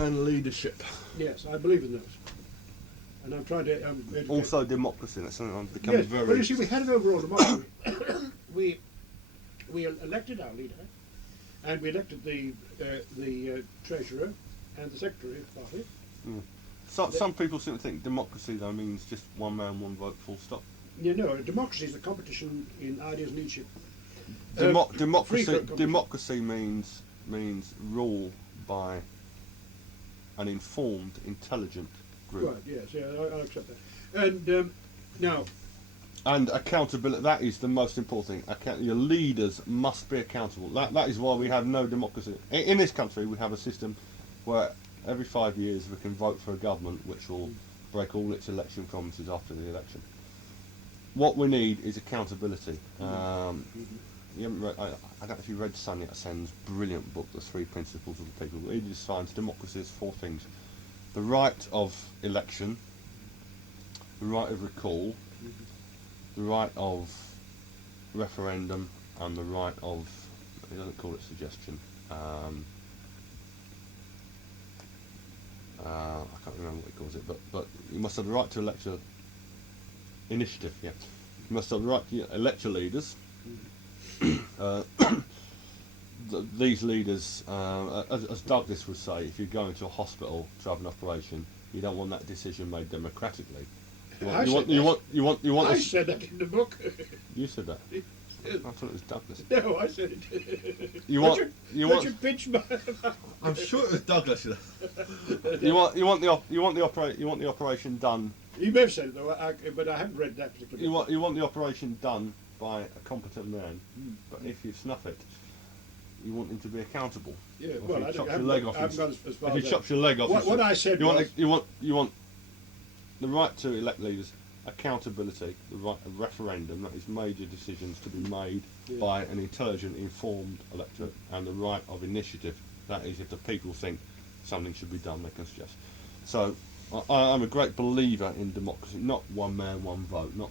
And leadership. Yes, I believe in those. And I'm trying to... Also democracy, that's something I'm becoming very... Well, you see, we had an overall democracy. we elected our leader, and we elected the treasurer and the secretary of the party. Mm. So, some people seem to think democracy, though, means just one man, one vote, full stop. You know, democracy is a competition in ideas and leadership. Democracy means rule by an informed, intelligent group. Right, yes, yeah, I'll accept that. And now... And accountability, that is the most important thing. Your leaders must be accountable. That is why we have no democracy. In this country, we have a system where every 5 years we can vote for a government which will break all its election promises after the election. What we need is accountability. You haven't read, I don't know if you read Sonia Sen's brilliant book, The Three Principles of the People. He defines democracy as 4 things: the right of election, the right of recall, the right of referendum, and the right of, he doesn't call it suggestion, I can't remember what he calls it, but you must have the right to elect your initiative, yeah. You must have the right to elect your leaders. These leaders, as Douglas would say, if you go into a hospital to have an operation, you don't want that decision made democratically. You want. I said that in the book. You said that. I thought it was Douglas. No, I said it. You want. Pitch my... I'm sure it was Douglas. You want the operation done. You may have said it though, but I haven't read that particular book. You want the operation done by a competent man, but if you snuff it, you want him to be accountable. Yeah, well, if he chops your leg off, if he chops your leg off, what I said was you want the right to elect leaders, accountability, the right of referendum, that is major decisions to be made by an intelligent, informed electorate, and the right of initiative, that is if the people think something should be done, they can suggest. So I'm a great believer in democracy, not one man, one vote, not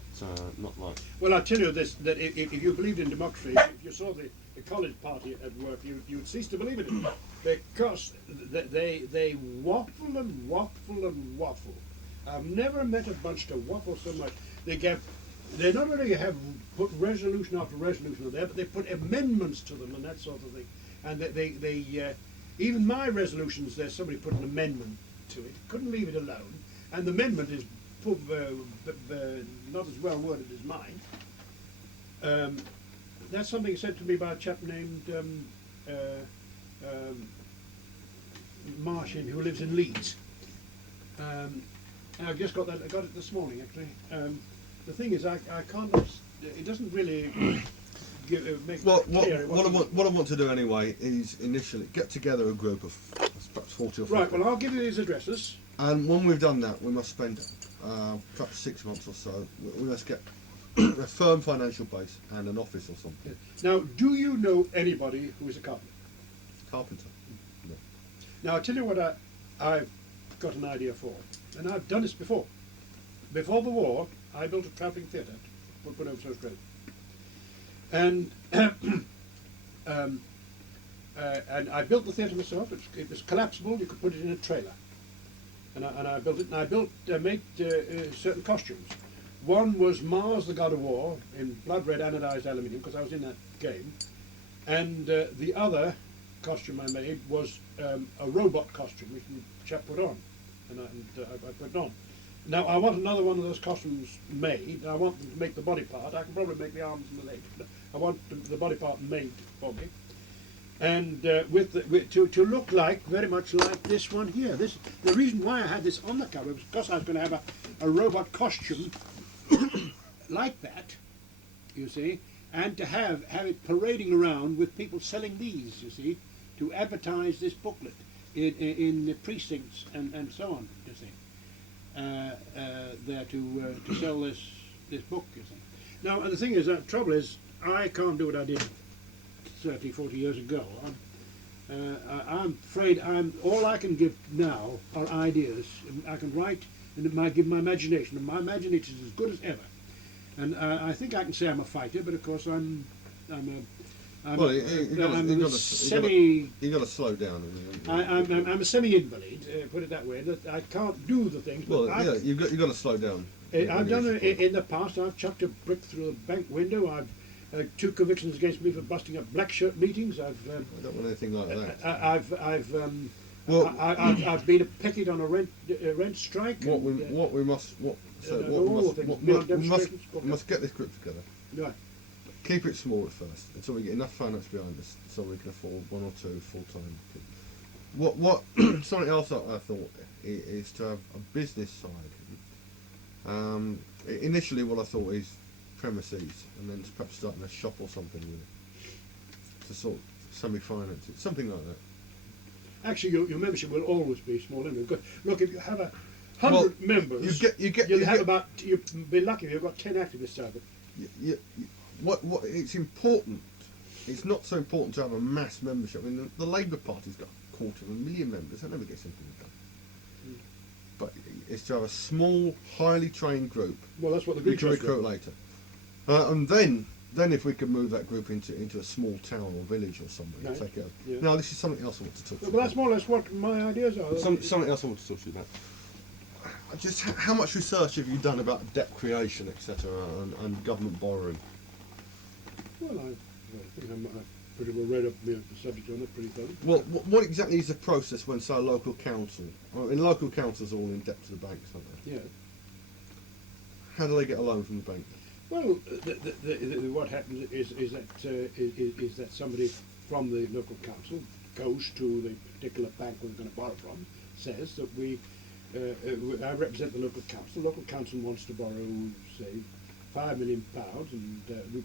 like... Well, I'll tell you this, that if you believed in democracy, if you saw the college party at work, you would cease to believe in it, because they waffle and waffle and waffle. I've never met a bunch to waffle so much. They not only have put resolution after resolution on there, but they put amendments to them and that sort of thing. And they even my resolutions, there's somebody put an amendment to it. Couldn't leave it alone. And the amendment is not as well worded as mine. That's something said to me by a chap named Martian, who lives in Leeds. I've just got that. I got it this morning, actually. The thing is, I can't. It doesn't really make clear. What I want to do anyway is initially get together a group of perhaps 40 or 50. Right. Well, I'll give you these addresses. And when we've done that, we must spend perhaps 6 months or so. We must get a firm financial base and an office or something. Now, do you know anybody who is a carpenter? Carpenter. No. Now, I'll tell you what I've got an idea for. And I've done this before. Before the war, I built a travelling theatre, put over Social Crediter. And and I built the theatre myself. It was collapsible. You could put it in a trailer. And I built it. And I made certain costumes. One was Mars, the God of War, in blood red anodized aluminium, because I was in that game. And the other costume I made was a robot costume, which the chap put on. And I put it on. Now I want another one of those costumes made. I want them to make the body part. I can probably make the arms and the legs, but I want the body part made for me. And to look like, very much like this one here. The reason why I had this on the cover was because I was going to have a robot costume like that, you see, and to have it parading around with people selling these, you see, to advertise this booklet in the precincts and so on, you see, there to sell this book, you see. Now, and the thing is, the trouble is, I can't do what I did 30, 40 years ago. I'm afraid all I can give now are ideas. I can write and give my imagination, and my imagination is as good as ever. And I think I can say I'm a fighter, but of course I'm Well, you got to slow down. I'm a semi-invalid, put it that way. That I can't do the things. Well, yeah, you've got to slow down. I've done it in the past. I've chucked a brick through a bank window. I've 2 convictions against me for busting up black shirt meetings. I don't want anything like that. I've been a picket on a rent strike. We must get this group together. Right. Keep it small at first until we get enough finance behind us, so we can afford 1 or 2 full-time people. What something else I thought is to have a business side. Initially, what I thought is premises, and then perhaps starting a shop or something with it to sort of semi-finance it, something like that. Actually, your membership will always be small anyway. Look, if you have 100 members, you'll be lucky if you've got 10 activists out of it. What it's important. It's not so important to have a mass membership. I mean, the Labour Party's got 250,000 members. That never gets anything done. But it's to have a small, highly trained group. Well, that's what the we group can recruit later. And then if we can move that group into a small town or village or something, no. take it up. Yeah. Now, this is something else I want to talk to you Well, that's more or less what my ideas are. Something else I want to talk to you about. Just how much research have you done about debt creation, etc., and government borrowing? Well, I think I'm pretty well read up the subject on it pretty thoroughly. Well, what exactly is the process when, say, a local council? I mean, local councils are all in debt to the banks, aren't they? Yeah. How do they get a loan from the bank? Well, what happens is that somebody from the local council goes to the particular bank we're going to borrow from, says that I represent the local council. The local council wants to borrow, say, £5 million, and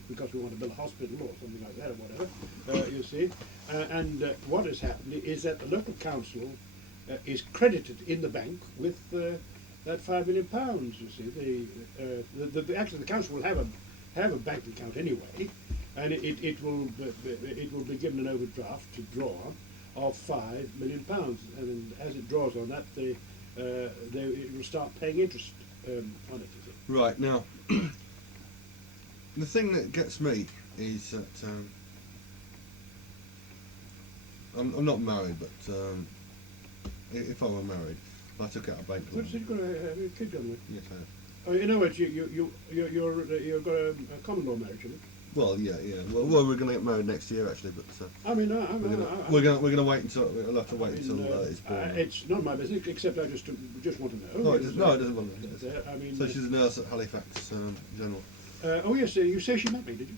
because we want to build a hospital or something like that or whatever, you see. And what has happened is that the local council is credited in the bank with that £5 million. You see, actually the council will have a bank account anyway, and it will be given an overdraft to draw of £5 million, and as it draws on that, it will start paying interest on it. You see. Right now. The thing that gets me is that I'm not married, but if I were married, I took out a bank loan. You've got a kid on with? Yes, I have. Oh, in other words, you've got a common law marriage, haven't you? Well, yeah. Well, we're going to get married next year, actually, but we're going to wait until we'll have to wait until it's born. It's not my business, except I just want to know. No, it doesn't want to know. I mean, so she's a nurse at Halifax General. Oh yes, you say she met me, did you?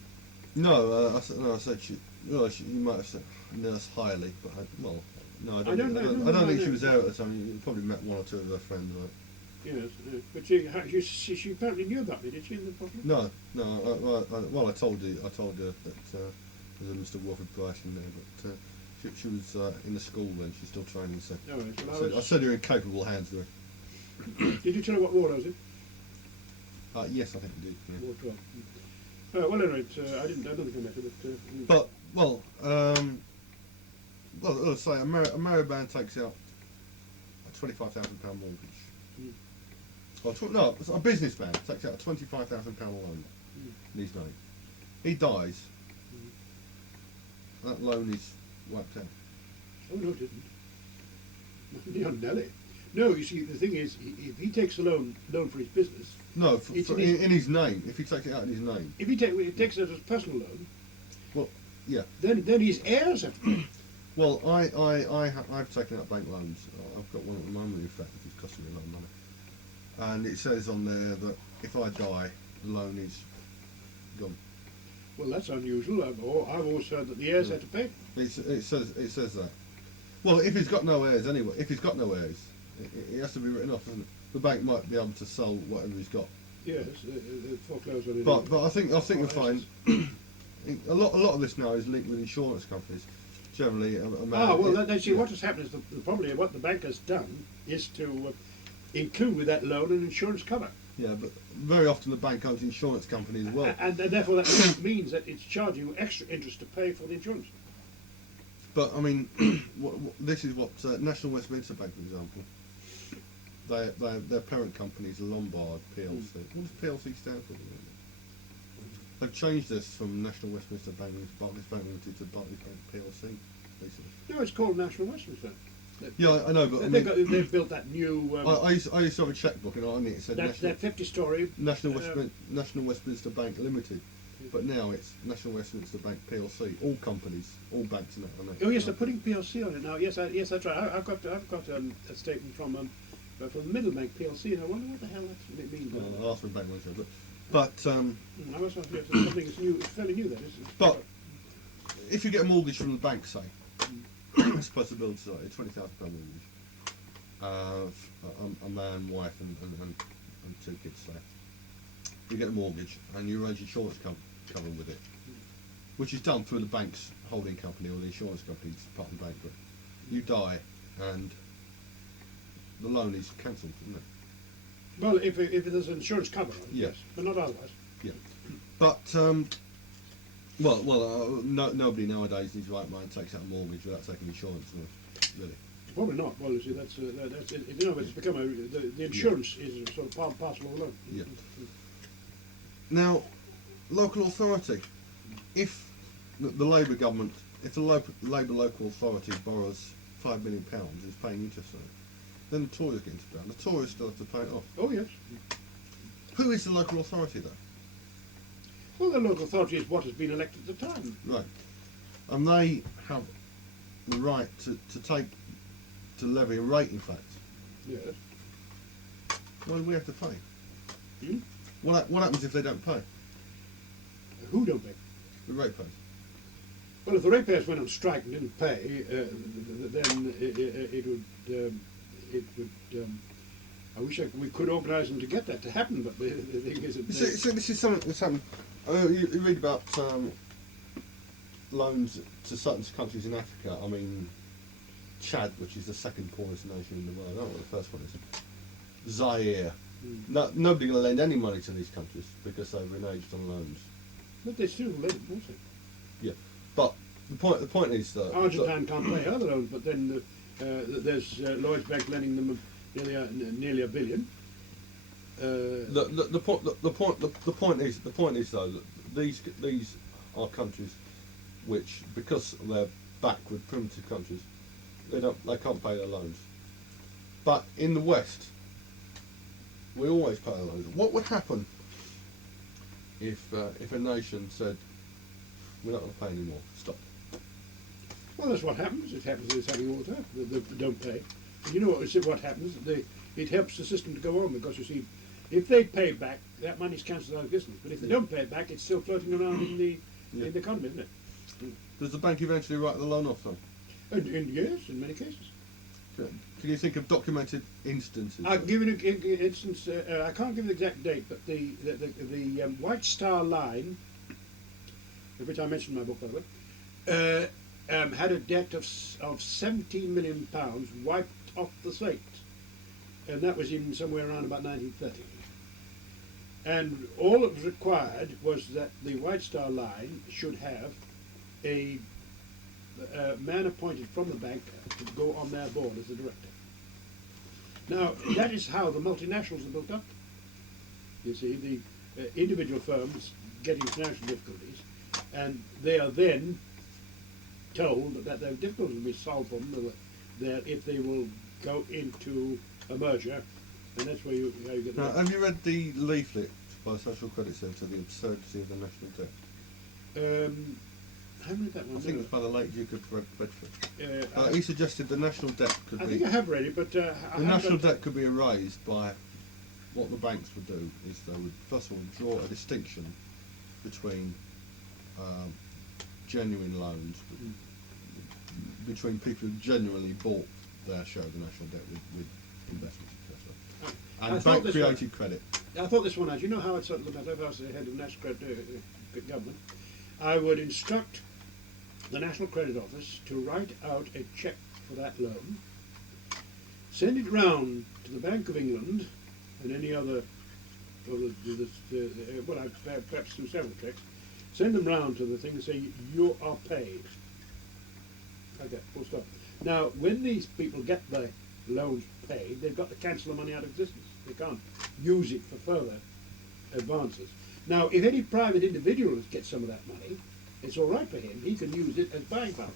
No, I said she. Well, you might have said nurse highly, but I don't think she was there at the time. You probably met 1 or 2 of her friends, right? Yes, but she apparently knew about me, did she? In the property? No. I told her that there's a Mr. Wilfred Price in there, but she was in the school then. She's still training, so no, well, I said you're in capable hands there. Did you tell her what ward I was in? Yes, I think you did. Yeah. Ward 12. Well, anyway, I don't think I met her, but let's say a married man takes out a £25,000 mortgage. A businessman takes out a £25,000 loan in his name. He dies. That loan is wiped out. Oh no, it isn't. Not Nelly. No, you see, the thing is, if he takes a loan for his business. No, in his name. If he takes it out in his name. If he takes it as a personal loan. Well, yeah. Then his heirs have to pay. Well, I've taken out bank loans. I've got one at the moment, in fact, it's costing me a lot of money. And it says on there that if I die, the loan is gone. Well, that's unusual. I've always heard that the heirs had to pay. It says that. Well, if he's got no heirs anyway, it has to be written off, doesn't it? The bank might be able to sell whatever he's got. Yes, foreclose on it. But I think you'll find a lot of this now is linked with insurance companies. Generally, what has happened is probably what the bank has done is to include with that loan an insurance cover. Yeah, but very often the bank owns the insurance company as well. And therefore that means that it's charging you extra interest to pay for the insurance. But I mean, this is what National Westminster Bank, for example, their parent company is Lombard PLC. What does PLC stand for? They've changed this from National Westminster Bank to Barclays Bank Limited to Barclays Bank PLC, basically. No, it's called National Westminster. Yeah, I know, but I mean, They've built that new. I used to have a checkbook, and on it said that 50-story. National Westminster Bank Limited, but now it's National Westminster Bank PLC. All companies, all banks, and that. Oh yes, they're putting PLC on it now. Yes, yes, that's right. I've got a statement from the Middlebank PLC, and I wonder what the hell that means. I'll ask for a bank manager, but I must have something that's new. It's fairly new, that is. But if you get a mortgage from the bank, say, it's supposed to build a £20,000 mortgage, a man, wife, and 2 kids, say. You get a mortgage and you arrange insurance cover with it, which is done through the bank's holding company or the insurance company's part of the bank. But you die and the loan is cancelled, isn't it? Well, if there's insurance cover on it, yes, but not otherwise. Yeah, but nobody nowadays in his right mind takes out a mortgage without taking insurance, really. Probably not. Well, you see, that's it, it's become the insurance is sort of part and parcel of the loan. Yeah. Now, local authority. If the Labour government, if the Labour local authority borrows £5 million, is paying interest on it, then the Tories get into ground. The Tories still have to pay it off. Oh yes. Who is the local authority though? Well, the local authority is what has been elected at the time. Right. And they have the right to levy a rate, in fact. Yes. Why do we have to pay? Hmm? What happens if they don't pay? Who don't pay? The ratepayers. Well, if the ratepayers went on strike and didn't pay, then it would. I wish we could organise them to get that to happen, but the thing is, this is something that's happened. You read about loans to certain countries in Africa. I mean, Chad, which is the second poorest nation in the world. I don't know what the first one is. Zaire. Nobody going to lend any money to these countries because they've reneged on loans. But they still lend, don't they? Yeah, but the point is that Argentine can't pay other loans, but then there's Lloyds Bank lending them nearly $1 billion. The point is though that these are countries which, because they're backward primitive countries, they can't pay their loans. But in the West, we always pay our loans. What would happen if a nation said we're not going to pay anymore? Stop. Well, that's what happens. It happens. It's happening all the time. They don't pay. And you know what happens? It helps the system to go on because you see, if they pay back, that money's cancelled out of business. But if they don't pay it back, it's still floating around in the economy, isn't it? Does the bank eventually write the loan off though? And yes, in many cases. Can you think of documented instances? I'll give you an instance. I can't give you the exact date, but the White Star Line, which I mentioned in my book, by the way, had a debt of £17 million wiped off the slate, and that was in somewhere around about 1930. And all that was required was that the White Star Line should have a man appointed from the bank to go on their board as the director. Now, that is how the multinationals are built up. You see, the individual firms get into financial difficulties, and they are then told that their difficulties will be solved for them if they will go into a merger, and that's where you get. Now, have you read the leaflet by Social Crediter V.R, The Absurdity of the National Debt? I haven't read that one. I think it was by the late Duke of Bedford. He suggested the national debt could be. I think I have read it, but the national debt could be erased by what the banks would do is they would first of all draw a distinction between genuine loans, between people who genuinely bought their share of the national debt with investments, etc. And bank created credit. I thought this one out. You know how I'd settle the matter if I was the head of the National Credit Government? I would instruct the National Credit Office to write out a cheque for that loan, send it round to the Bank of England and any other, perhaps do several checks, send them round to the thing and say, you are paid. Okay, full stop. Now, when these people get the loans paid, they've got to cancel the money out of existence. They can't use it for further advances. Now, if any private individual gets some of that money, it's all right for him. He can use it as buying power,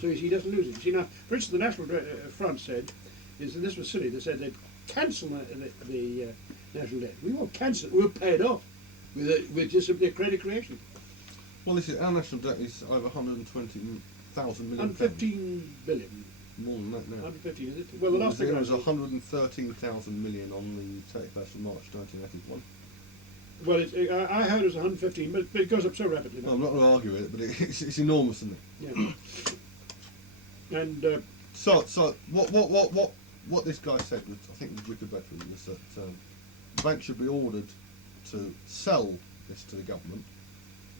so he doesn't lose it. You see, now, for instance, the National Front said, and this was silly, they said they'd cancel the national debt. We won't cancel it, we'll pay it off with just simply a credit creation. Well, this is, our national debt is over 120,000 million. 115 billion. More than that now. 115, is it? Well, the last thing it was 113,000 million on the 31st of March 1981. Well, I heard it was 115, but it goes up so rapidly now. Well, I'm not going to argue with it, but it's enormous, isn't it? Yeah. And so what this guy said, was, I think was Richard Bedford, was that the bank should be ordered to sell this to the government,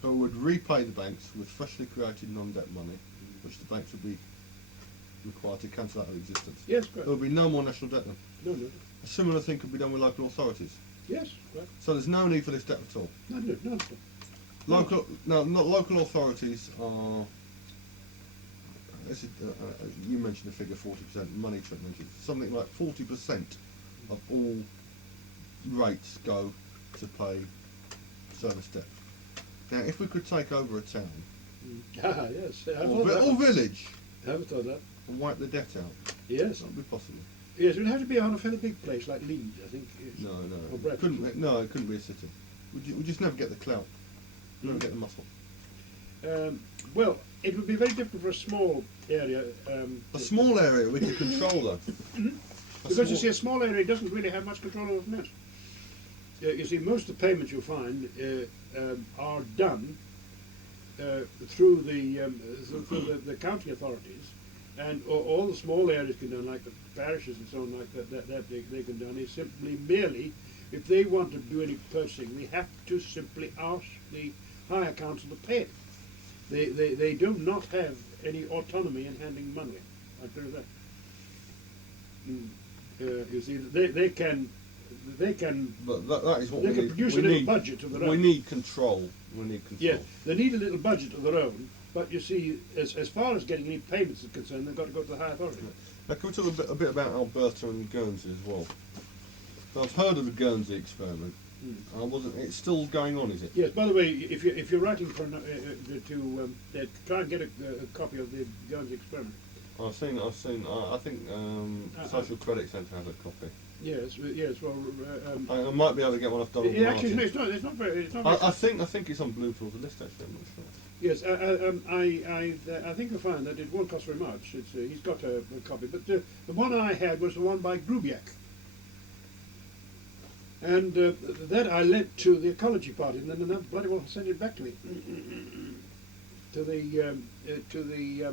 who would repay the banks with freshly created non-debt money, which the banks would be required to cancel out of existence. yes, correct. There would be no more national debt then. No. A similar thing could be done with local authorities. Yes, correct. So there's no need for this debt at all. No. Local authorities are. This is, you mentioned the figure 40%. Money Trent mentioned something like 40% of all rates go to pay service debt. Now, if we could take over a town Yes. or village I haven't thought that. and wipe the debt out, Yes. that would be possible. Yes, it would have to be on a fairly big place like Leeds, I think. No, Or Bradford. it couldn't be a city. We just never get the clout, never get the muscle. Well, it would be very different for a small area. A small area we can control though. Because you see, a small area doesn't really have much control over finance. You see, most of the payments you'll find are done through the county authorities, and all the small areas can do, like the parishes and so on, like that they can do, is simply merely, if they want to do any purchasing, they have to simply ask the higher council to pay it. They do not have any autonomy in handling money. I agree with that. You see, they can. But that is what They we can need. produce we a little need, budget of their own. We need control. We need control. Yes, they need a little budget of their own. But you see, as far as getting any payments is concerned, they've got to go to the higher authority. Now, can we talk a bit about Alberta and Guernsey as well? So I've heard of the Guernsey experiment. I wasn't. It's still going on, is it? Yes. By the way, if you're writing for try and get a copy of the Guernsey experiment. I've seen. I think Social Credit Centre has a copy. Yes. Well, I might be able to get one off Donald actually, Martin. no, it's not very. It's not very I think it's on Bluetooth list actually. I'm not sure. Yes, I think you'll find that it won't cost very much. It's, he's got a copy, but the one I had was the one by Grubiak. And that I lent to the ecology party, and then another bloody well sent it back to me. to the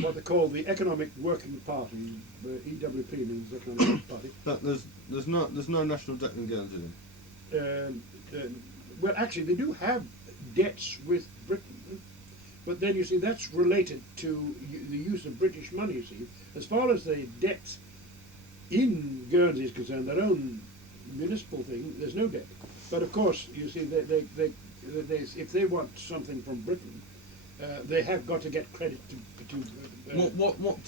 what they call the Economic Working Party. The EWP means Economic Working Party. But there's no national debt in Guernsey then? Well, actually, they do have debts with Britain, but then you see that's related to the use of British money. You see, as far as the debts in Guernsey is concerned, their own municipal thing, there's no debt. But of course, you see, if they want something from Britain, they have got to get credit to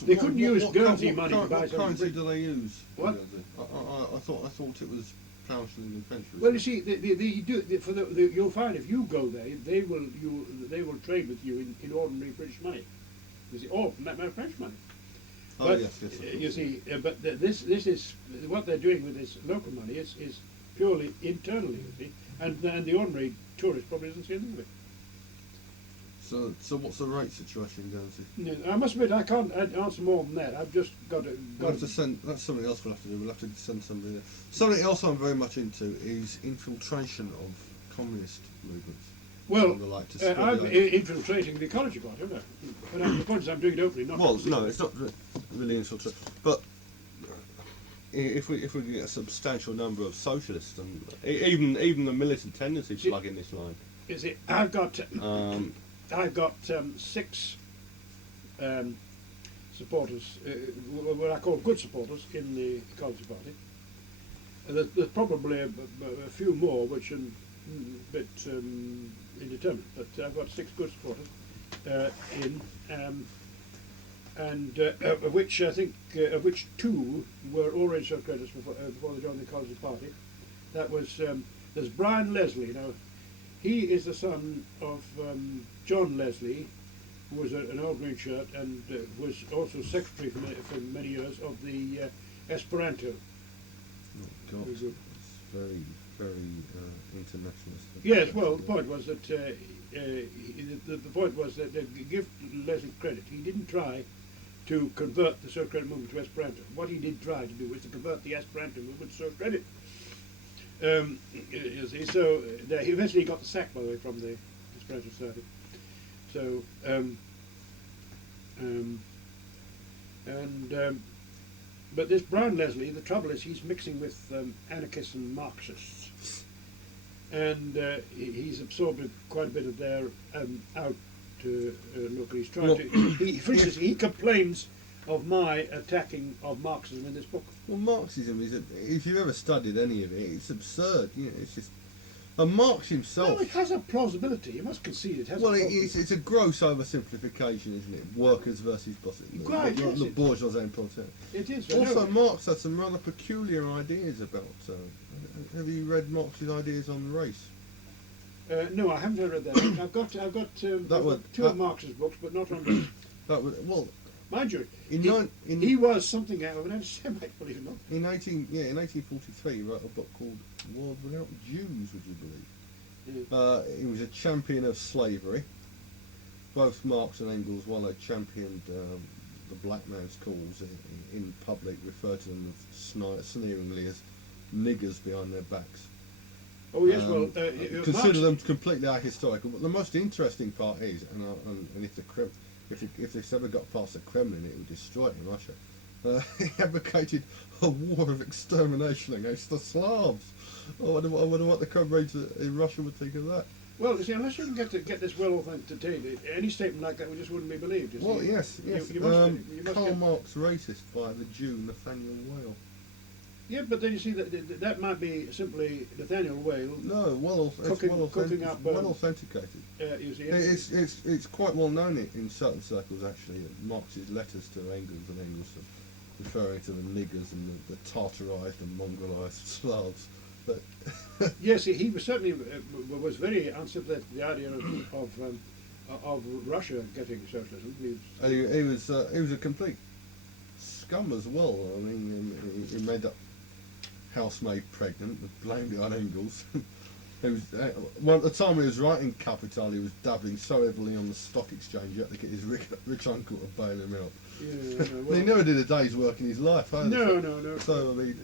they couldn't use Guernsey money to buy something. What currency do they use? What? I thought it was pound, shilling, and pence. Well, you see, you'll find if you go there, they will trade with you in ordinary British money. You see, or French money. Oh, but, yes. You see, but this is what they're doing with this local money is purely internally, you see, and the ordinary tourist probably doesn't see anything of it. So what's the rate situation in Guernsey? No, I must admit I can't answer more than that. I've just got to. We'll have to send. That's something else we'll have to do. We'll have to send somebody there. Something else I'm very much into is infiltration of communist movements. Well, Like to I'm infiltrating the ecology part, aren't I? But the point is, I'm doing it openly. Not well, no, it's not really infiltrating. But if we get a substantial number of socialists and even the militant tendencies plug in this line. You see, I've got 6 supporters, what I call good supporters in the ecology party. There's probably a few more which are a bit indeterminate, but I've got 6 good supporters of which I think of which 2 were already social creditors before they joined the ecology party. That was there's Brian Leslie. Now He is the son of John Leslie, who was an old green shirt and was also secretary for many years of the Esperanto. Oh God, Very good. it's very, very internationalist. Yes, well, the point was that the point was that give Leslie credit. He didn't try to convert the social credit movement to Esperanto. What he did try to do was to convert the Esperanto movement to social credit. You see, so he eventually got the sack, by the way, from the Esperanto Society. So, but this Brown Leslie, the trouble is he's mixing with anarchists and Marxists, and he's absorbed quite a bit of their outlook. He's trying to. For instance, he complains of my attacking of Marxism in this book. Well, Marxism is, if you've ever studied any of it, it's absurd. You know, it's just. And Marx himself. No, it has a plausibility. You must concede it has. Well, a it's a gross oversimplification, isn't it? Workers versus bosses. Right, the, yes, the it- bourgeois and proletariat. It is. Also, Marx had some rather peculiar ideas about. Have you read Marx's ideas on race? No, I haven't read that. I've got two of Marx's books, but not on this. That was well. Mind you, In he was something of an anti-Semite, believe it or not. in 1843, he wrote a book called "World Without Jews." Would you believe? Yeah. He was a champion of slavery. Both Marx and Engels, while they championed the black man's cause in public, referred to them sneeringly as niggers behind their backs. Oh yes, Consider Marx, them completely ahistorical. But the most interesting part is, and if this ever got past the Kremlin, it would destroy it in Russia. He advocated a war of extermination against the Slavs. I wonder what the comrades in Russia would think of that. well, you see, unless you can get this well authenticated, any statement like that just wouldn't be believed. You see. Well, yes. You must Karl get- Marx racist by the Jew Nathaniel Whale. Yeah, but then you see that might be simply Nathaniel Whale. No, Cooking up, well authenticated. You see, It's quite well known in certain circles actually. Marx's letters to Engels and Engels referring to the niggers and the Tartarized and Mongolized Slavs. But yes, he was certainly was very unsympathetic to the idea of Russia getting socialism. he was a complete scum as well. I mean, he made that housemaid pregnant, and blamed it on Engels. He was, well, at the time he was writing Capital, he was dabbling so heavily on the stock exchange, he had to get his rich uncle to bail him out. Yeah, no, well, He never did a day's work in his life, either. No. So, I mean,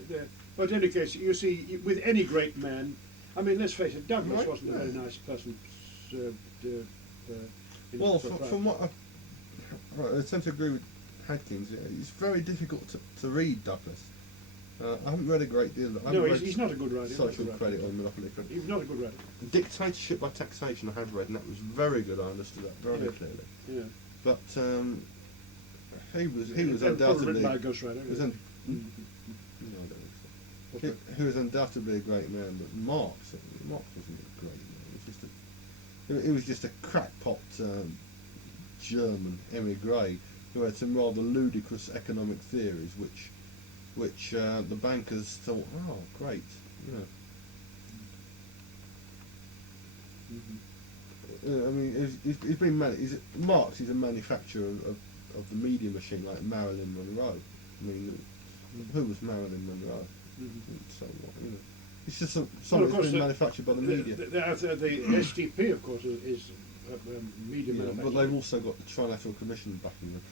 But in any case, you see, with any great man, I mean, let's face it, Douglas Right, wasn't a very yeah. nice person. well, from what I tend to agree with Hadkins, it's very difficult to read Douglas. I haven't read a great deal. I haven't No, read he's not a good writer. he's not a Social good writer. Credit or Monopoly Credit. He's not a good writer. Dictatorship by Taxation I have read, and that was very good. I understood that very Yeah. clearly. Yeah. But he was And undoubtedly written by a ghostwriter. he was un- Mm. no, I don't think so. He was undoubtedly a great man, but Marx wasn't a great man. He was just a crackpot German emigre who had some rather ludicrous economic theories, which the bankers thought, oh, great, you know. I mean, he's been Marx is a manufacturer of the media machine, like Marilyn Monroe. I mean, who was Marilyn Monroe? So what, you know, it's just something that's been manufactured by the media. The SDP, of course, is media Yeah, manufacturing. but they've also got the Trilateral Commission backing them.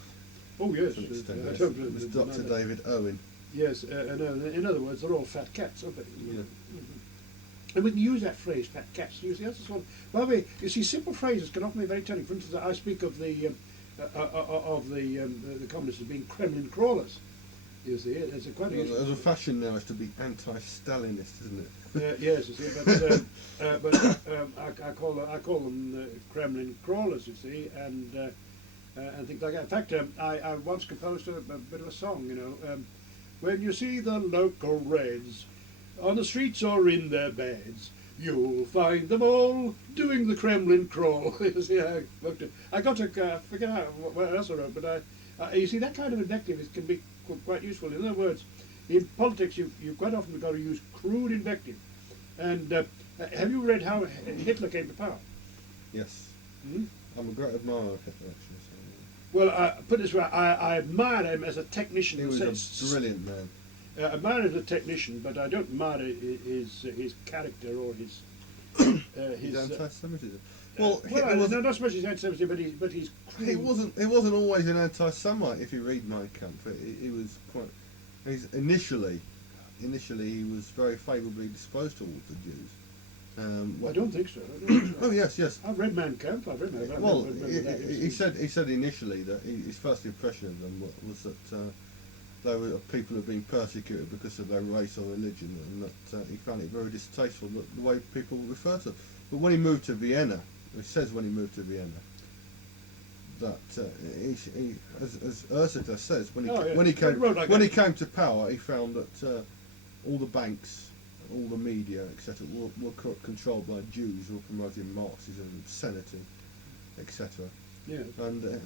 Oh yes, To an extent. I Yes. don't It was deny Dr. that. David Owen. Yes, in other words, they're all fat cats, aren't they? Yeah. And we can use that phrase, fat cats. You see, that's the sort of, by the way, you see, simple phrases can often be very telling. For instance, I speak of the communists as being Kremlin crawlers. You see, it's a quite a There's a fashion now is to be anti-Stalinist, isn't it? yes, you see, but I call them Kremlin crawlers, you see, and things like that. In fact, I once composed a bit of a song, you know, when you see the local Reds on the streets or in their beds, you'll find them all doing the Kremlin crawl. You see, I got to figure out what else I wrote, but you see, that kind of invective can be quite useful. In other words, in politics, you quite often got to use crude invective, and Have you read how Hitler came to power? Yes. Hmm? I'm a great admirer of Hitler, actually. So. Well, put it this way, I admire him as a technician. He was a brilliant man. I admire him as a technician, but I don't admire his character or his His anti-Semitism. Well, not so much his anti-Semitism, but he's cruel. He wasn't always an anti-Semite. If you read Mein Kampf, he was quite. Initially, he was very favourably disposed towards the Jews. I don't think so. Oh yes. I've read Mein Kampf. I've read that. Well, he said initially that his first impression of them was that they were people who had been persecuted because of their race or religion, and that he found it very distasteful the way people refer to them. But when he moved to Vienna, he says when he moved to Vienna that he as Ursula says, when he came to power, he found that all the banks, all the media, etc., were controlled by Jews who were promoting Marxism, Senating, etc. Yeah. And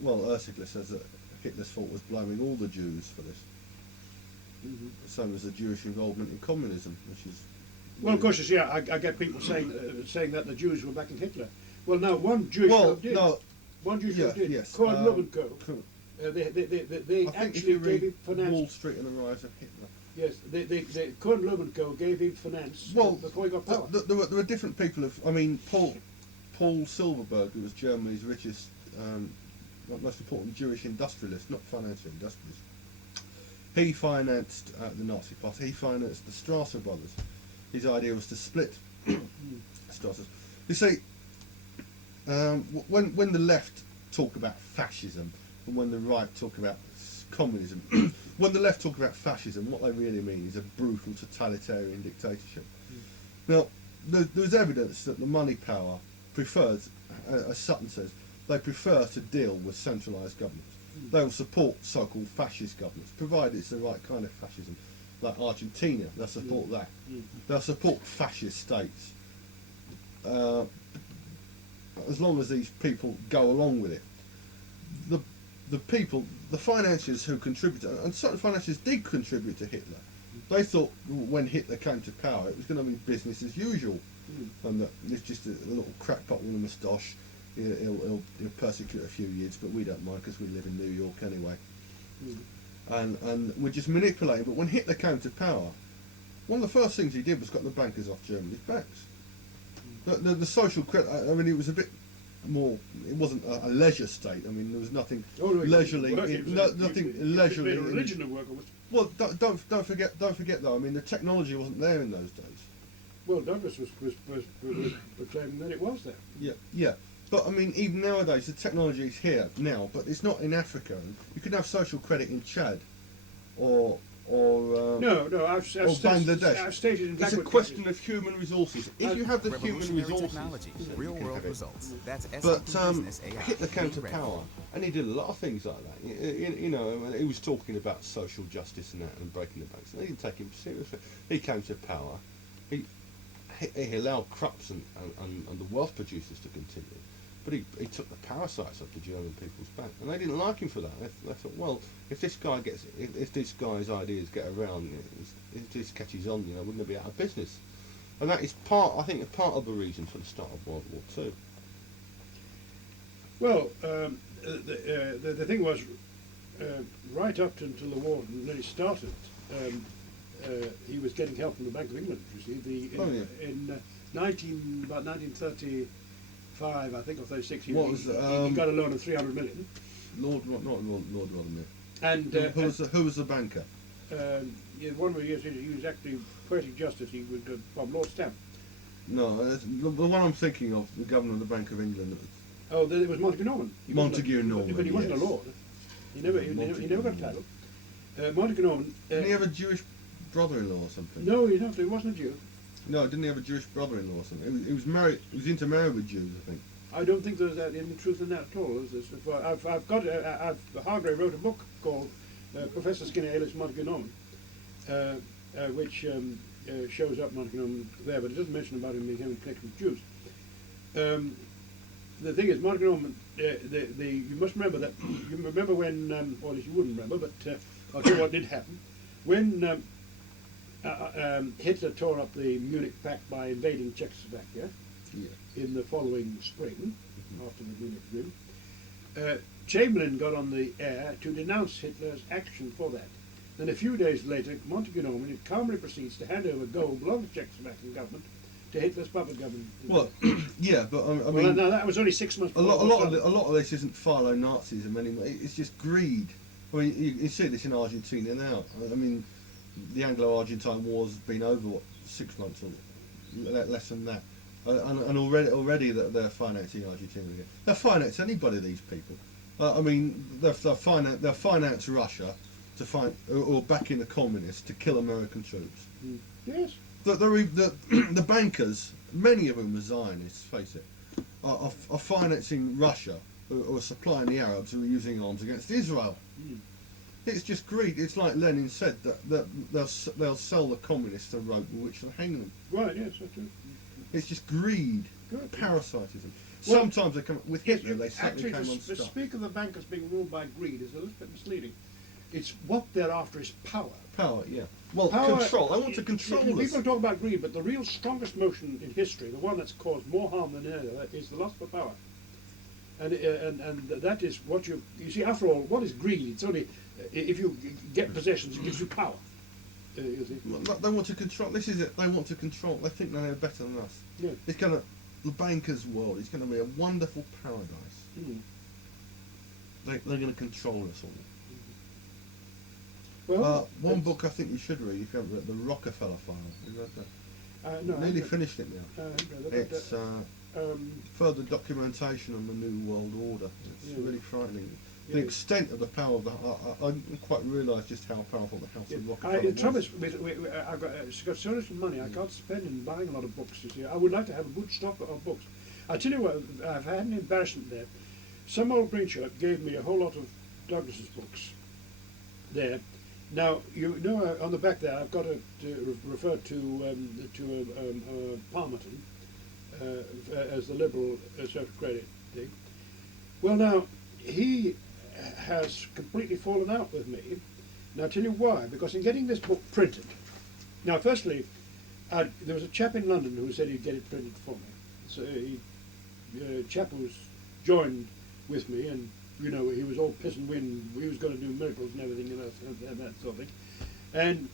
well, Ursula says that Hitler's fault was blaming all the Jews for this. Mm-hmm. Same as the Jewish involvement in communism, which is. Well, of course, you see, I get people saying that the Jews were backing Hitler. Well, now one Jewish group did. One Jewish group did. Yes. Cohen and Co. They actually gave him finance. Wall Street and the Rise of Hitler. Yes, the Cohen and Co. gave him finance before he got power. There were different people. I mean, Paul Silverberg, who was Germany's richest, most important Jewish industrialist, not financial industrialist. He financed the Nazi Party. He financed the Strasser brothers. His idea was to split Strasser. You see, when the left talk about fascism and when the right talk about communism, when the left talk about fascism, what they really mean is a brutal totalitarian dictatorship. Now, there's evidence that the money power prefers, as Sutton says, they prefer to deal with centralised governments. They will support so-called fascist governments, provided it's the right kind of fascism. Like Argentina, they'll support that. They'll support fascist states, as long as these people go along with it. The people, the financiers who contributed, and certain financiers did contribute to Hitler. They thought when Hitler came to power, it was going to be business as usual, and that it's just a little crackpot with a moustache. He'll persecute a few years, but we don't mind because we live in New York anyway. And we're just manipulating. But when Hitler came to power, one of the first things he did was got the bankers off Germany's backs. The social credit, I mean, it was a bit more. It wasn't a leisure state. I mean, there was nothing leisurely. Nothing leisurely. Religion of work. Well, don't forget though. I mean, the technology wasn't there in those days. Well, Douglas was proclaiming that it was there. Yeah. But I mean, even nowadays, the technology is here now, but it's not in Africa. You could have social credit in Chad, or I've Bangladesh. I've stated in it's a question of human resources. If you have the human resources, real world results. That's but Hitler came to power, and he did a lot of things like that. You know, he was talking about social justice and that, and breaking the banks. And they didn't take him seriously. He came to power. He allowed Krupps and the wealth producers to continue. But he took the parasites off the German people's back, and they didn't like him for that. They thought, well, if this guy's ideas get around, if this catches on, you know, we're going to be out of business. And that is part of the reason for the start of World War II. Well, the thing was, right up until the war nearly started, he was getting help from the Bank of England. You see, in about 1930. I think, or 36 years. He got a loan of 300 million. Lord Rothermere. And who was the banker? One of the years he was actually poetic justice. He was from Lord Stamp. No, the one I'm thinking of, the governor of the Bank of England. Oh, it was Montague Norman. Montague Norman. But he wasn't a lord. He never got a title. Montague Norman. Didn't he have a Jewish brother-in-law or something? No, he wasn't a Jew. No, didn't he have a Jewish brother-in-law or something? He was married. He was intermarried with Jews, I think. I don't think there's any truth in that at all. Hargrave wrote a book called Professor Skinner Ellis Montague Norman, which shows up Montague Norman there, but it doesn't mention about him being in connection with Jews. The thing is, Montague Norman, you must remember that. You remember when, or at least you wouldn't remember, but I'll tell you what did happen. When Hitler tore up the Munich Pact by invading Czechoslovakia in the following spring, after the Munich Grim. Chamberlain got on the air to denounce Hitler's action for that. Then a few days later, Montagu Norman calmly proceeds to hand over gold belonging to the Czechoslovakian government to Hitler's puppet government. Well, yeah, but I Well, mean, now that was only 6 months a before. lot of this isn't philo-Nazism anymore. It's just greed. I mean, you see this in Argentina now. I mean, the Anglo-Argentine War's been over, what, 6 months or less than that. And already that they're financing Argentina again. They'll finance anybody, these people. I mean, they'll finance Russia to find, or back in the communists to kill American troops. Yes. The bankers, many of them are Zionists, face it, are financing Russia or supplying the Arabs who are using arms against Israel. It's just greed. It's like Lenin said, that they'll sell the communists a rope with which they'll hang them. Right, yes, that's true. It's just greed, Good. parasitism. Well, Sometimes they come with Hitler. They actually, certainly came to unstuck. speak of the bankers being ruled by greed is a little bit misleading. It's what they're after is power. Power, yeah. Well, Power, control. They want to control us. People talk about greed, but the real strongest motion in history, the one that's caused more harm than any other, is the lust for power. And that is what you see. After all, what is greed? It's only if you get possessions, it gives you power. You see. They want to control. This is it. They want to control. They think they know better than us. Yeah. It's gonna, the bankers' world. It's going to be a wonderful paradise. They're going to control us all. Well, one book I think you should read if you haven't read, The Rockefeller File. Have you read that? no, Nearly finished it now. It's um, further documentation on the New World Order. It's really frightening. The Yeah. extent of the power of the... I didn't quite realise just how powerful the House of Rockefeller the was. trouble is, I've got so much money I can't spend in buying a lot of books. You see, I would like to have a good stock of books. I tell you what, I've had an embarrassment there. Some old green shirt gave me a whole lot of Douglas's books there. Now, you know, on the back there, I've got to refer to Palmerton as the Liberal Social Credit thing. Well, now, he has completely fallen out with me. Now, I'll tell you why. Because in getting this book printed, now, firstly, there was a chap in London who said he'd get it printed for me. So a chap who was joined with me, and you know, he was all piss and wind. He was going to do miracles and everything, you know, and that sort of thing. And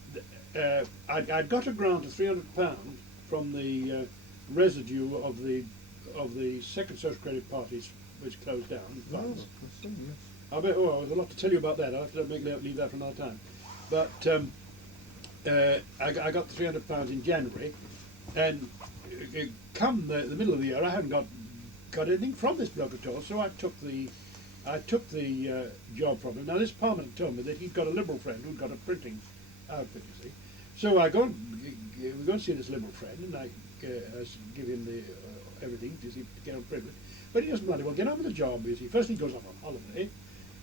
I'd got a grant of £300 from the residue of the second social credit parties, which closed down. Funds. I see, yes. I bet. Oh, there's a lot to tell you about that. I'll have to leave that for another time. But I got the £300 in January, and come the middle of the year, I hadn't got anything from this bloke at all. So I took the job from him. Now this Parliament told me that he'd got a Liberal friend who'd got a printing outfit, you see. So we go and see this Liberal friend, and I give him the everything to see to get on print. But he doesn't bloody well get on with the job, you see. First he goes off on holiday,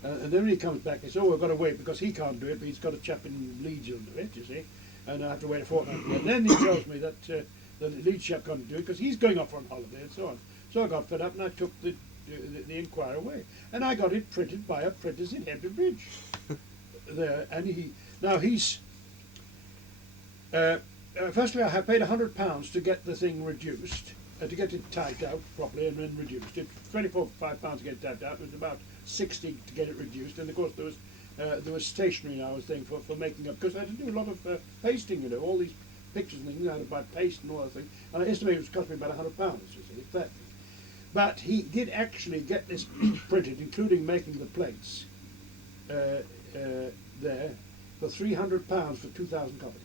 and then when he comes back, he says, "Oh, we've got to wait because he can't do it, but he's got a chap in Leeds who'll do it, you see, and I have to wait a fortnight." And then he tells me that the Leeds chap can't do it because he's going off on holiday and so on. So I got fed up and I took the Inquirer away, and I got it printed by a printers in Hebden Bridge. There, and he's. Firstly, I have paid £100 to get the thing reduced, to get it typed out properly and then reduced. It's £24 for £5 to get it typed out. It was about 60 to get it reduced, and of course there was stationery I was saying for making up, because I had to do a lot of pasting, you know, all these pictures and things I had to buy paste and all that thing, and I estimate it was cost me about £100. You see, that. But he did actually get this printed, including making the plates there, for £300 for 2,000 copies.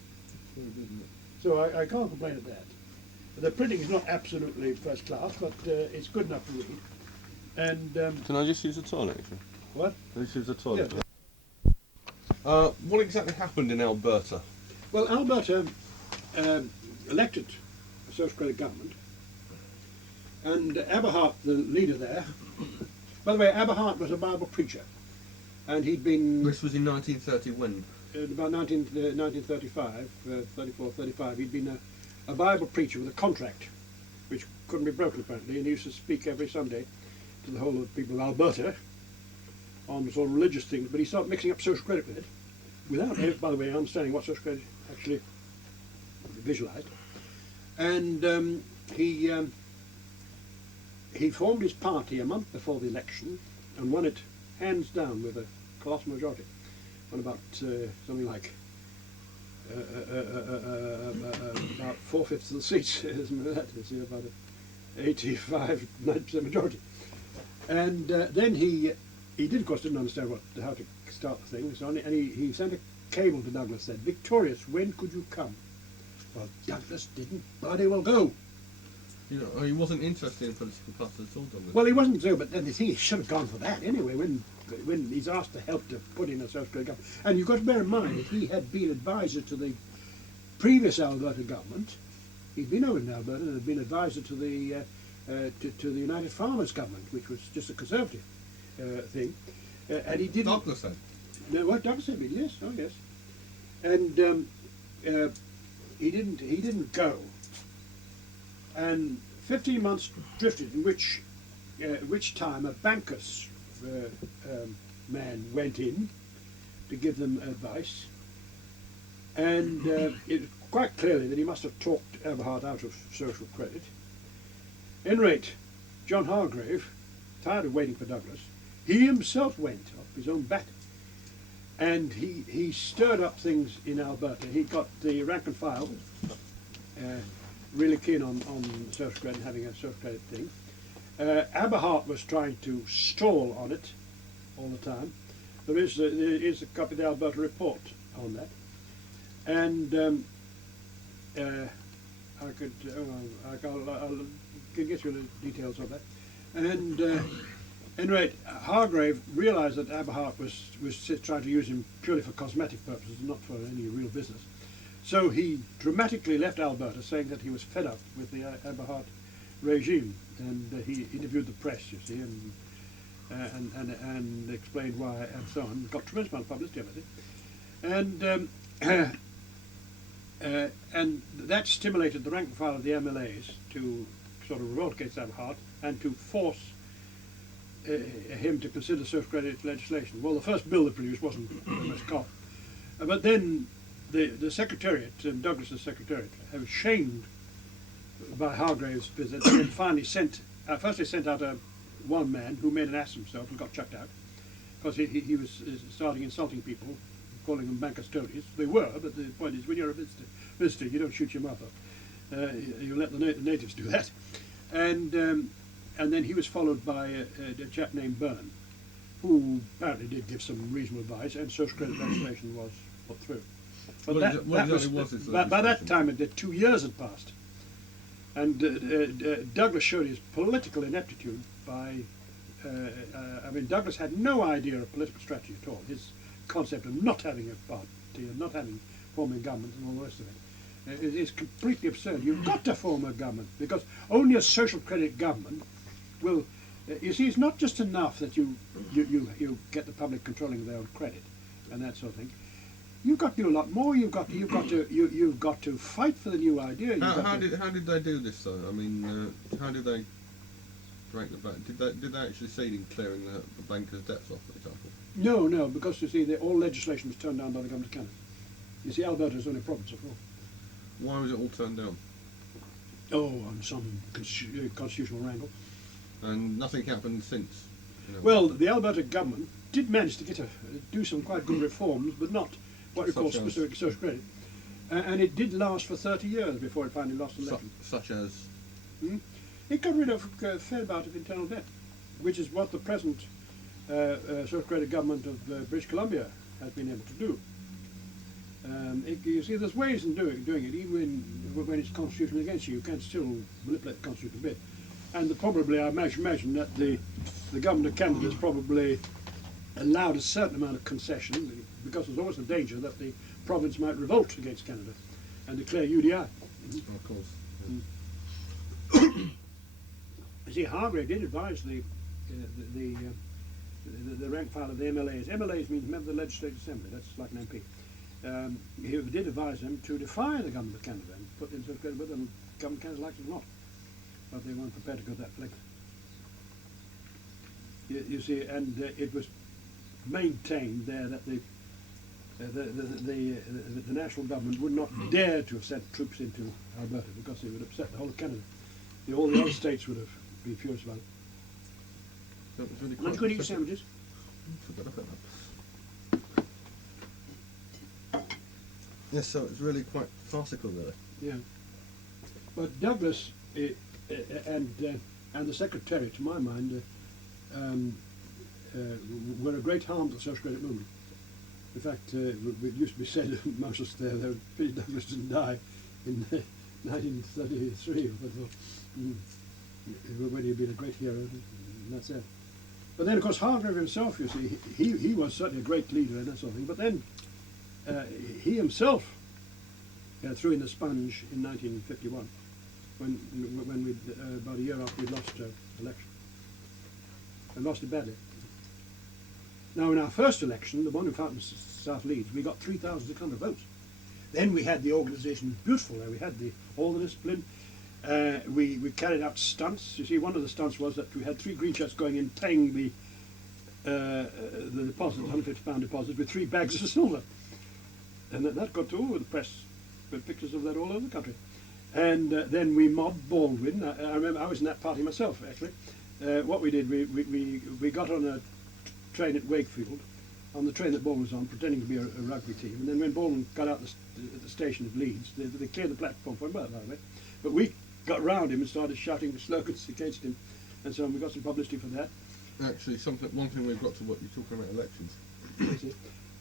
So I can't complain at that. The printing is not absolutely first class, but it's good enough to read. And Can I just use the toilet? what? Can I just use the toilet? Yeah. What exactly happened in Alberta? Well, Alberta elected a social credit government, and Aberhart, the leader there. By the way, Aberhart was a Bible preacher, and he'd been This was in 1930 when? about 1935, 34, 35. He'd been a Bible preacher with a contract, which couldn't be broken apparently, and he used to speak every Sunday to the whole of the people of Alberta on sort of religious things. But he started mixing up social credit with it, without, by the way, understanding what social credit actually visualised. And he formed his party a month before the election and won it hands down with a colossal majority. Won about something like about 4/5 of the seats, isn't that? It's about 85-90% majority. And then he did, of course, didn't understand how to start the thing, so he sent a cable to Douglas, said, "Victorious, when could you come?" Well, Douglas didn't bloody well go. You know, he wasn't interested in political parties at all, Douglas. Well, he wasn't so, but then the thing, he should have gone for that anyway when he's asked to help to put in a social credit government. And you've got to bear in mind that he had been advisor to the previous Alberta government. He'd been over in Alberta and had been advisor to the United Farmers government, which was just a conservative thing. And he didn't. Douglas said. No, what Douglas said? Yes, oh yes. And he didn't go. And 15 months drifted, in which time a banker's man went in to give them advice, and it quite clearly that he must have talked Eberhard out of social credit. At any rate, John Hargrave, tired of waiting for Douglas, he himself went off his own bat, and he stirred up things in Alberta. He got the rank and file really keen on social credit and having a social credit thing. Eberhard was trying to stall on it all the time. There is a copy of the Alberta report on that, and I'll get you the details of that. And anyway, Hargrave realised that Eberhard was trying to use him purely for cosmetic purposes, not for any real business. So he dramatically left Alberta, saying that he was fed up with the Eberhard regime, and he interviewed the press, you see, and explained why, and so on. Got tremendous amount of publicity about it, and that stimulated the rank and file of the MLAs to sort of revolt against Eberhard and to force him to consider social credit legislation. Well, the first bill they produced wasn't very much cop, but then the Secretariat, Douglas's Secretariat, was shamed by Hargrave's visit, and finally first they sent out one man who made an ass of himself and got chucked out, because he was starting insulting people, calling them bankers' toadies. They were, but the point is, when you're a visitor, you don't shoot your mouth off. You let the natives do that. And then he was followed by a chap named Byrne, who apparently did give some reasonable advice, and social credit legislation was put through. But by that time, 2 years had passed, and Douglas showed his political ineptitude by. I mean, Douglas had no idea of political strategy at all. His concept of not having a party and not forming government and all the rest of it is completely absurd. You've got to form a government, because only a social credit government will. You see, it's not just enough that you get the public controlling their own credit and that sort of thing. You've got to do a lot more. You've got to fight for the new idea. How did they do this though? I mean, how did they break the bank? Did they actually succeed in clearing the bankers' debts off, for example? No, because you see, all legislation was turned down by the government of Canada. You see, Alberta is only a province of all. Why was it all turned down? Oh, on some constitutional wrangle. And nothing happened since. You know. Well, the Alberta government did manage to do some quite good reforms, but not what we call specific social credit. And it did last for 30 years before it finally lost the election. Such as? It got rid of a fair amount of internal debt, which is what the present social credit government of British Columbia has been able to do. You see, there's ways in doing it, even when it's constitutionally against you. You can still manipulate the constitution a bit. And probably, I imagine that the government of Canada has probably allowed a certain amount of concession, because there's always a danger that the province might revolt against Canada and declare UDI. Of course. You see, Hargrave did advise the rank file of the MLAs. MLAs means member of the Legislative Assembly. That's like an MP. He did advise them to defy the government of Canada and put in social credit, but the government of Canada liked it or not. But they weren't prepared to go that length. You see, and it was maintained there that the the national government would not dare to have sent troops into Alberta because it would upset the whole of Canada. All the other states would have been furious about it. That was really Aren't you going to eat sandwiches? Forgot about that. Yes, so it's really quite farcical, really. Yeah. But Douglas and the Secretary, to my mind, were a great harm to the social credit movement. In fact, it used to be said amongst us there that Peter Douglas didn't die in 1933, when he'd been a great hero, and that's it. But then, of course, Hargrave himself, you see, he was certainly a great leader and that sort of thing. But then he himself threw in the sponge in 1951, when we about a year after we lost election, and lost it badly. Now, in our first election, the one who fought in South Leeds, we got 3,600 votes. Then we had the organisation beautiful. We had all the discipline. We carried out stunts. You see, one of the stunts was that we had 3 green shirts going in, paying the deposit, £150 deposit, with 3 bags of silver, and that got all over the press, with pictures of that all over the country. And then we mobbed Baldwin. I remember I was in that party myself, actually. What we did, we got on a train at Wakefield, on the train that Baldwin was on, pretending to be a rugby team. And then when Baldwin got out at the station at Leeds, they cleared the platform for him, by the way. But we got round him and started shouting slogans against him, and so on. We got some publicity for that. Actually, one thing we've got to what you're talking about elections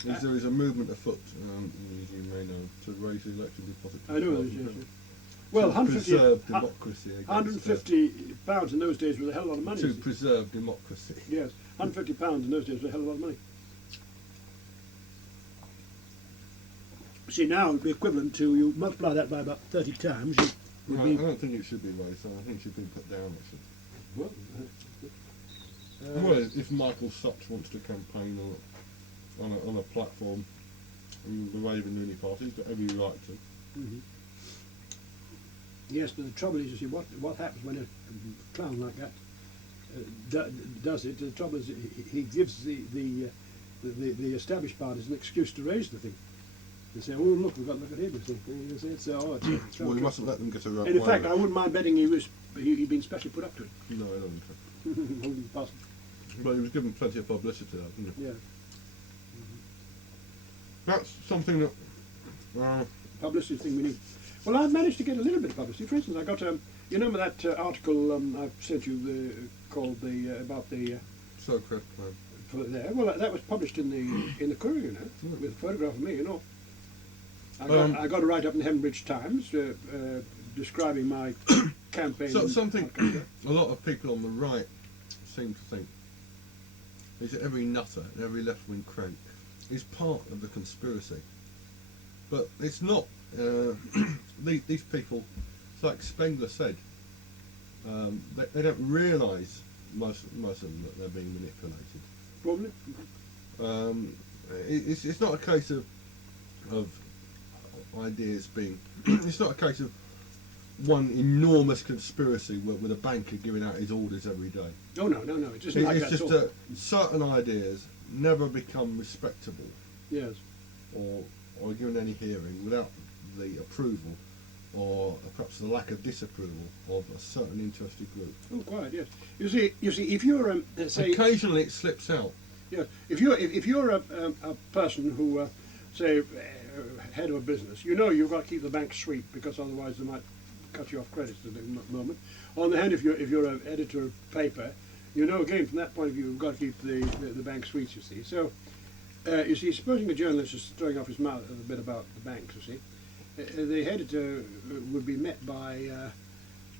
Is there is a movement afoot, as you may know, to raise the election deposit. I know it is, yes. Well, preserve democracy. £150 in those days was a hell of a lot of money. To preserve democracy. Yes, £150 in those days was a hell of a lot of money. See, now it would be equivalent to, you multiply that by about 30 times. I don't think it should be raised, I think it should be put down, actually. Well, If Michael Such wants to campaign on a platform in the Raven Looney Party, he's got every right to. mm-hmm. Yes, but the trouble is, you see, what happens when a clown like that does it? The trouble is, he gives the established parties an excuse to raise the thing. They say, "Oh, look, we've got to look at him." You see, it's Well, we mustn't let them get around. And in fact, I wouldn't mind betting he'd been specially put up to it. No, I don't think so. Wouldn't pass. But he was given plenty of publicity, wasn't he? Yeah. That's something that. Publicity thing we need. Well, I've managed to get a little bit of publicity. For instance, I got you remember that article I've sent you called about the So correct, man. there. Well, that was published in the Courier, you know, with a photograph of me, you know. I got a write up in the Hebden Bridge Times describing my campaign. So something a lot of people on the right seem to think is that every nutter and every left-wing crank is part of the conspiracy, but it's not. These people, it's like Spengler said, they don't realise most of them that they're being manipulated. Probably. It's not a case of ideas being. It's not a case of one enormous conspiracy with a banker giving out his orders every day. Oh no! It's just like that. It's just that certain ideas never become respectable. Yes. Or given any hearing without the approval or perhaps the lack of disapproval of a certain interested group. Oh, quite, yes. You see, if you're say occasionally it slips out. Yeah, if you're a person who say head of a business, you know you've got to keep the bank sweet because otherwise they might cut you off credits at the moment. On the hand, if you're an editor of paper, you know again from that point of view you've got to keep the bank sweet. You see, so. You see, supposing a journalist is throwing off his mouth a bit about the banks, you see, the editor would be met by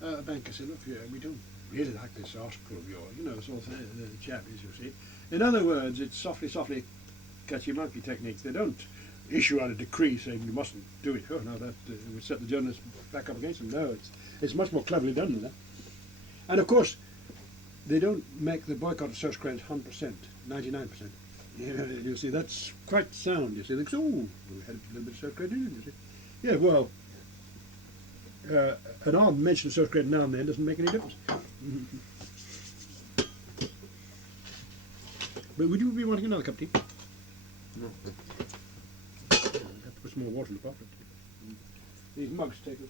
a banker saying, "Look, we don't really like this article of yours," you know, sort of the chap is, you see. In other words, it's softly catchy monkey technique. They don't issue out a decree saying you mustn't do it. Oh no, that would set the journalists back up against them. No, it's much more cleverly done than that. And of course, they don't make the boycott of social credit 100%, 99%. Yeah, you see, that's quite sound, you see. They go, "Oh, we had a little bit of social credit in it," you see. Yeah, well, an odd mention of social credit now and then doesn't make any difference. But would you be wanting another cup of tea? No. some more water in the pot. These mugs take it.